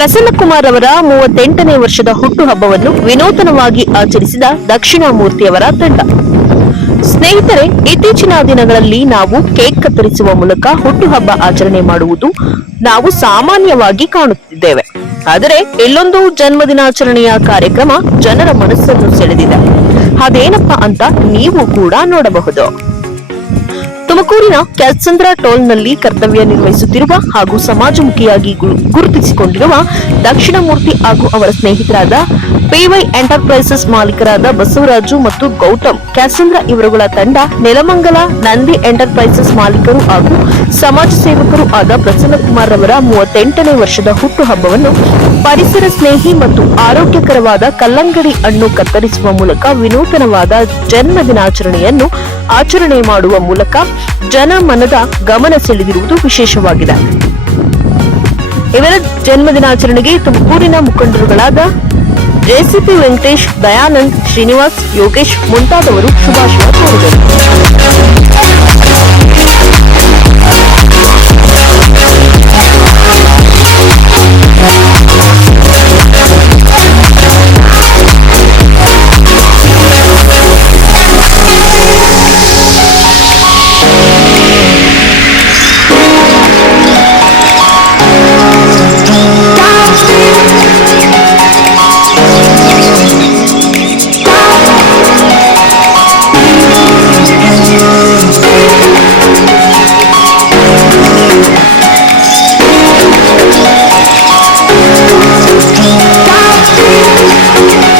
ಪ್ರಸನ್ನಕುಮಾರ್ ಅವರ ಮೂವತ್ತೆಂಟನೇ ವರ್ಷದ ಹುಟ್ಟುಹಬ್ಬವನ್ನು ವಿನೂತನವಾಗಿ ಆಚರಿಸಿದ ದಕ್ಷಿಣಾಮೂರ್ತಿಯವರ ತಂಡ. ಸ್ನೇಹಿತರೆ, ಇತ್ತೀಚಿನ ದಿನಗಳಲ್ಲಿ ನಾವು ಕೇಕ್ ಕತ್ತರಿಸುವ ಮೂಲಕ ಹುಟ್ಟುಹಬ್ಬ ಆಚರಣೆ ಮಾಡುವುದು ನಾವು ಸಾಮಾನ್ಯವಾಗಿ ಕಾಣುತ್ತಿದ್ದೇವೆ. ಆದರೆ ಇಲ್ಲೊಂದು ಜನ್ಮದಿನಾಚರಣೆಯ ಕಾರ್ಯಕ್ರಮ ಜನರ ಮನಸ್ಸನ್ನು ಸೆಳೆದಿದೆ. ಅದೇನಪ್ಪ ಅಂತ ನೀವು ಕೂಡ ನೋಡಬಹುದು. ತುಮಕೂರಿನ ಕ್ಯಾತ್ಸಂದ್ರ ಟೋಲ್ನಲ್ಲಿ ಕರ್ತವ್ಯ ನಿರ್ವಹಿಸುತ್ತಿರುವ ಹಾಗೂ ಸಮಾಜಮುಖಿಯಾಗಿ ಗುರುತಿಸಿಕೊಂಡಿರುವ ಗುರುತಿಸಿಕೊಂಡಿರುವ ದಕ್ಷಿಣಮೂರ್ತಿ ಹಾಗೂ ಅವರ ಸ್ನೇಹಿತರಾದ ಪಿವೈ ಎಂಟರ್ಪ್ರೈಸಸ್ ಮಾಲೀಕರಾದ ಬಸವರಾಜು ಮತ್ತು ಗೌತಮ್, ಕ್ಯಾತ್ಸಂದ್ರ ಇವರುಗಳ ತಂಡ ನೆಲಮಂಗಲ ನಂದಿ ಎಂಟರ್ಪ್ರೈಸಸ್ ಮಾಲೀಕರು ಹಾಗೂ ಸಮಾಜ ಸೇವಕರು ಆದ ಪ್ರಸನ್ನಕುಮಾರ್ ಅವರ ಮೂವತ್ತೆಂಟನೇ ವರ್ಷದ ಹುಟ್ಟುಹಬ್ಬವನ್ನು ಪರಿಸರ ಸ್ನೇಹಿ ಮತ್ತು ಆರೋಗ್ಯಕರವಾದ ಕಲ್ಲಂಗಡಿ ಹಣ್ಣು ಕತ್ತರಿಸುವ ಮೂಲಕ ವಿನೂತನವಾದ ಜನ್ಮದಿನಾಚರಣೆಯನ್ನು ಆಚರಣೆ ಮಾಡುವ ಮೂಲಕ ಜನ ಮನದ ಗಮನ ಸೆಳೆದಿರುವುದು ವಿಶೇಷವಾಗಿದೆ. ಇವರ ಜನ್ಮದಿನಾಚರಣೆಗೆ ತುಮಕೂರಿನ ಮುಖಂಡರುಗಳಾದ ಜೆಸಿಪಿ ವೆಂಕಟೇಶ್, ದಯಾನಂದ್ ಶ್ರೀನಿವಾಸ್, ಯೋಗೇಶ್ ಮುಂತಾದವರು ಶುಭಾಶಯ ಕೋರಿದರು.